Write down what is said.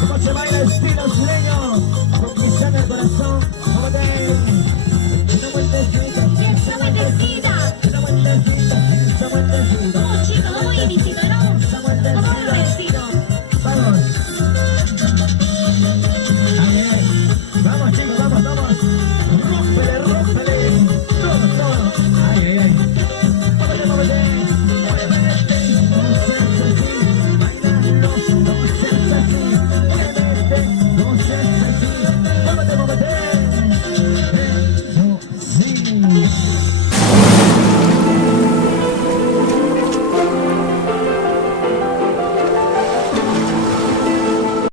¿Cómo se baila el estilo sureño? Conquistando el corazón. ¿Cómo te? Una vueltecita. Esa vueltecita. Una vueltecita. Esa vueltecita. Vamos chicos, vamos iniciando, ¿no? Esa vueltecita. Vamos vencido. Vamos. Vamos chicos, vamos, vamos. Rómpele, rómpele. Todo, todo. Ay, ay, ay. Móvete, móvete.